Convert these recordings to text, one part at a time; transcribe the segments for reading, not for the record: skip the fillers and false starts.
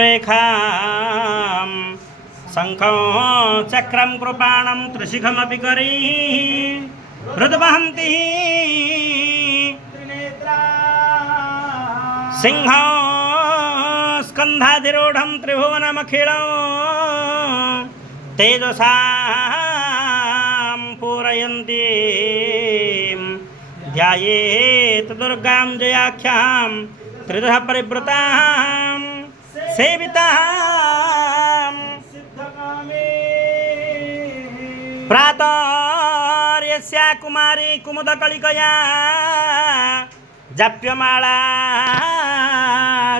रेखां शङ्खं चक्रं कृपाणं त्रिशिखमपि करी हृद्वहन्ति सिंहं स्कन्धाधिरूढं त्रिभुवनमखिलं तेजसां पूरयन्ति ध्यायेत् दुर्गां जयाख्यां त्रिदः परिवृतां सेवितां प्रातर्यस्या कुमारी कुमुदकलिकया जप्यमाला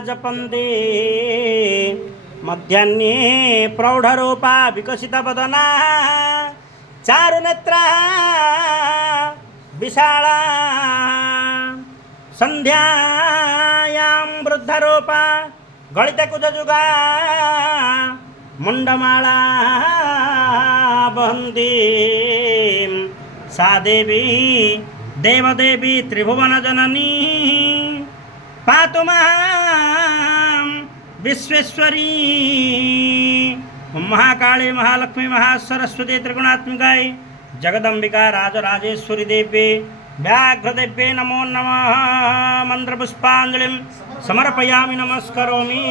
जपन्ति मध्याह्ने प्रौढरूपा विकसितवदना चारुनेत्रा विशाला संध्यायां वृद्धरूपा गलितकुजजुगा मुण्डमाला वहन्ति सा देवी देवदेवी त्रिभुवनजननी पातु मां विश्वेश्वरी महाकाली महालक्ष्मी महासरस्वती त्रिगुणात्मिकायै जगदम्बिका राजराजेश्वरी देव्यै व्याघ्रदेव्यै नमो नमः। मंत्रपुष्पाञ्जलिं समर्पयामि नमस्करोमि।